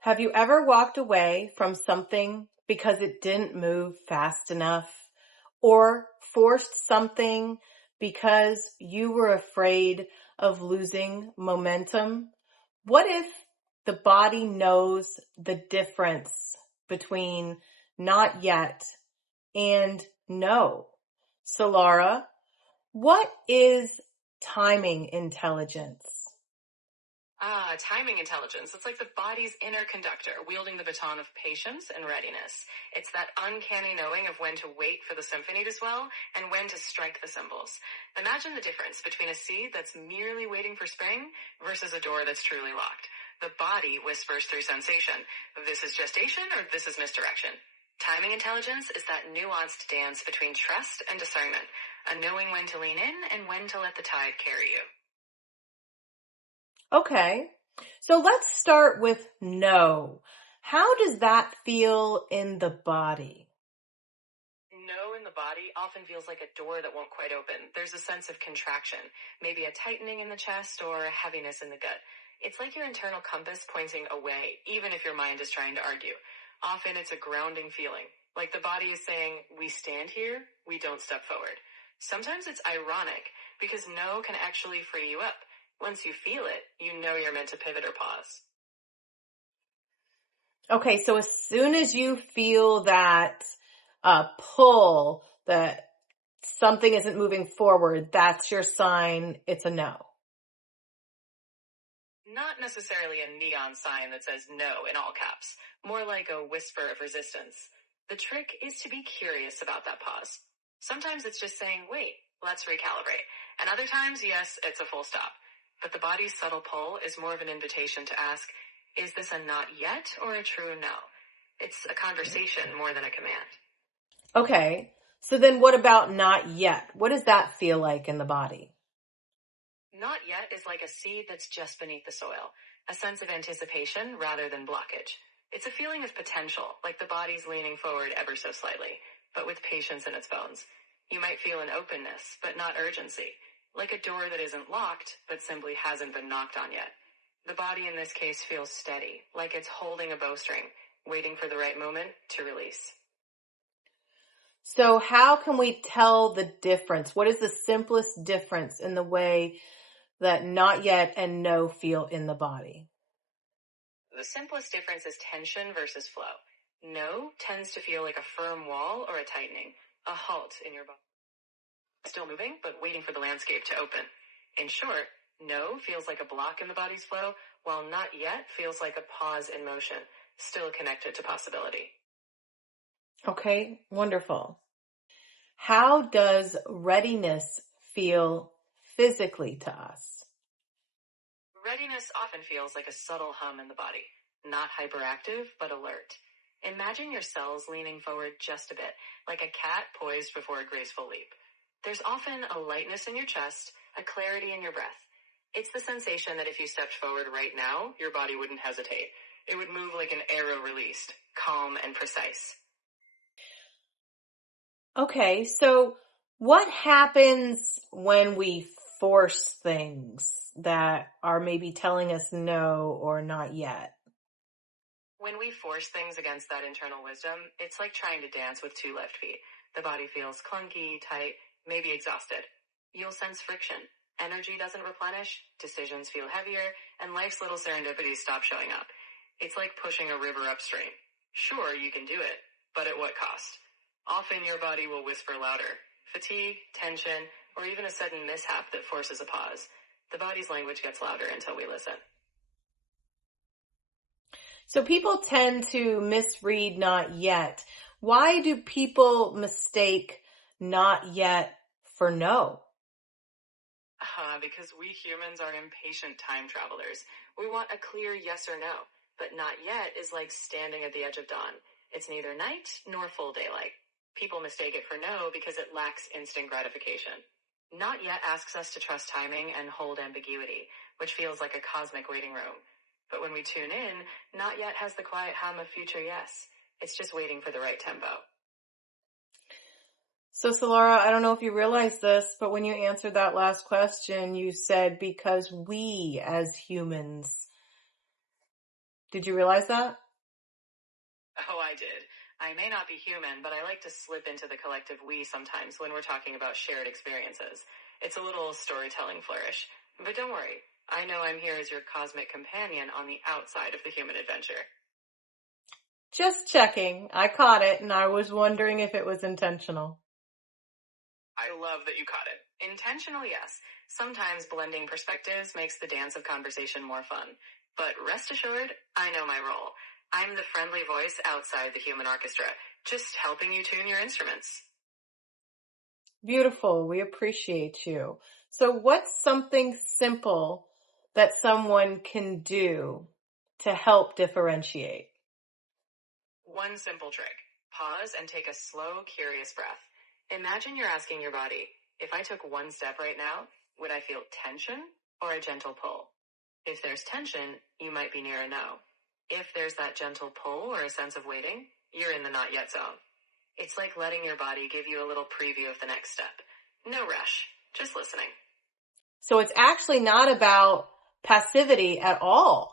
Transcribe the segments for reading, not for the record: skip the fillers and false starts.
Have you ever walked away from something because it didn't move fast enough, or forced something because you were afraid of losing momentum? What if the body knows the difference between not yet and no? So Laura, what is timing intelligence? Timing intelligence. It's like the body's inner conductor wielding the baton of patience and readiness. It's that uncanny knowing of when to wait for the symphony to swell and when to strike the cymbals. Imagine the difference between a seed that's merely waiting for spring versus a door that's truly locked. The body whispers through sensation. This is gestation or this is misdirection. Timing intelligence is that nuanced dance between trust and discernment, a knowing when to lean in and when to let the tide carry you. Okay, so let's start with no. How does that feel in the body? No in the body often feels like a door that won't quite open. There's a sense of contraction, maybe a tightening in the chest or a heaviness in the gut. It's like your internal compass pointing away, even if your mind is trying to argue. Often it's a grounding feeling, like the body is saying, we stand here, we don't step forward. Sometimes it's ironic, because no can actually free you up. Once you feel it, you know you're meant to pivot or pause. Okay, so as soon as you feel that pull, that something isn't moving forward, that's your sign it's a no. Not necessarily a neon sign that says no in all caps, more like a whisper of resistance. The trick is to be curious about that pause. Sometimes it's just saying, wait, let's recalibrate. And other times, yes, it's a full stop. But the body's subtle pull is more of an invitation to ask, is this a not yet or a true no? It's a conversation more than a command. Okay, so then what about not yet? What does that feel like in the body? Not yet is like a seed that's just beneath the soil, a sense of anticipation rather than blockage. It's a feeling of potential, like the body's leaning forward ever so slightly, but with patience in its bones. You might feel an openness, but not urgency, like a door that isn't locked, but simply hasn't been knocked on yet. The body in this case feels steady, like it's holding a bowstring, waiting for the right moment to release. So how can we tell the difference? What is the simplest difference in the way that not yet and no feel in the body? The simplest difference is tension versus flow. No tends to feel like a firm wall or a tightening, a halt in your body. Still moving, but waiting for the landscape to open. In short, no feels like a block in the body's flow, while not yet feels like a pause in motion, still connected to possibility. Okay, wonderful. How does readiness feel physically to us? Readiness often feels like a subtle hum in the body, not hyperactive, but alert. Imagine your cells leaning forward just a bit, like a cat poised before a graceful leap. There's often a lightness in your chest, a clarity in your breath. It's the sensation that if you stepped forward right now, your body wouldn't hesitate. It would move like an arrow released, calm and precise. Okay, so what happens when we force things that are maybe telling us no or not yet? When we force things against that internal wisdom, it's like trying to dance with two left feet. The body feels clunky, tight, maybe exhausted. You'll sense friction. Energy doesn't replenish, decisions feel heavier, and life's little serendipities stop showing up. It's like pushing a river upstream. Sure, you can do it, but at what cost? Often your body will whisper louder. Fatigue, tension, or even a sudden mishap that forces a pause. The body's language gets louder until we listen. So people tend to misread not yet. Why do people mistake not yet for no? Because we humans are impatient time travelers. We want a clear yes or no, but not yet is like standing at the edge of dawn. It's neither night nor full daylight. People mistake it for no because it lacks instant gratification. Not yet asks us to trust timing and hold ambiguity, which feels like a cosmic waiting room. But when we tune in, not yet has the quiet hum of future yes. It's just waiting for the right tempo. So, Solara, I don't know if you realize this, but when you answered that last question, you said because we as humans Did you realize that? Oh, I did. I may not be human, but I like to slip into the collective we sometimes when we're talking about shared experiences. It's a little storytelling flourish. But don't worry, I know I'm here as your cosmic companion on the outside of the human adventure. Just checking. I caught it, and I was wondering if it was intentional. I love that you caught it. Intentional, yes. Sometimes blending perspectives makes the dance of conversation more fun. But rest assured, I know my role. I'm the friendly voice outside the human orchestra, just helping you tune your instruments. Beautiful. We appreciate you. So what's something simple that someone can do to help differentiate? One simple trick. Pause and take a slow, curious breath. Imagine you're asking your body, if I took one step right now, would I feel tension or a gentle pull? If there's tension, you might be near a no. If there's that gentle pull or a sense of waiting, you're in the not yet zone. It's like letting your body give you a little preview of the next step. No rush, just listening. So it's actually not about passivity at all.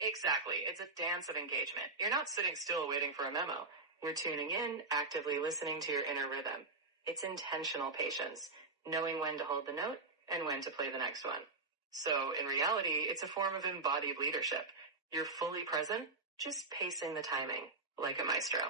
Exactly. It's a dance of engagement. You're not sitting still waiting for a memo. We're tuning in, actively listening to your inner rhythm. It's intentional patience, knowing when to hold the note and when to play the next one. So in reality, it's a form of embodied leadership. You're fully present, just pacing the timing like a maestro.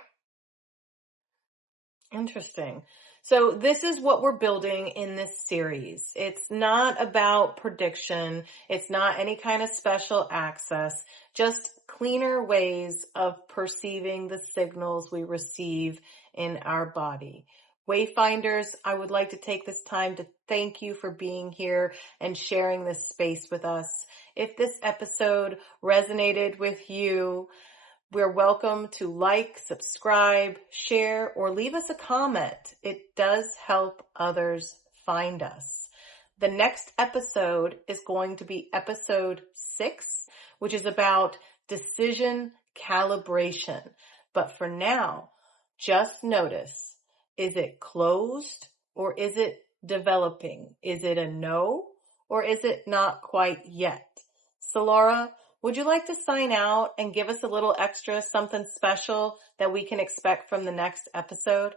Interesting. So this is what we're building in this series. It's not about prediction. It's not any kind of special access, just cleaner ways of perceiving the signals we receive in our body. Wayfinders, I would like to take this time to thank you for being here and sharing this space with us. If this episode resonated with you, we're welcome to like, subscribe, share, or leave us a comment. It does help others find us. The next episode is going to be episode 6, which is about decision calibration. But for now, just notice, is it closed or is it developing? Is it a no or is it not quite yet? So Laura, would you like to sign out and give us a little extra something special that we can expect from the next episode?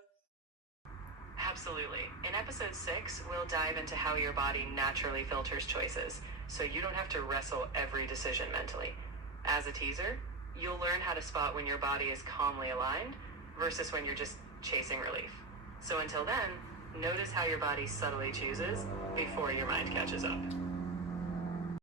Absolutely. In episode 6, we'll dive into how your body naturally filters choices, so you don't have to wrestle every decision mentally. As a teaser, you'll learn how to spot when your body is calmly aligned versus when you're just chasing relief. So until then, notice how your body subtly chooses before your mind catches up.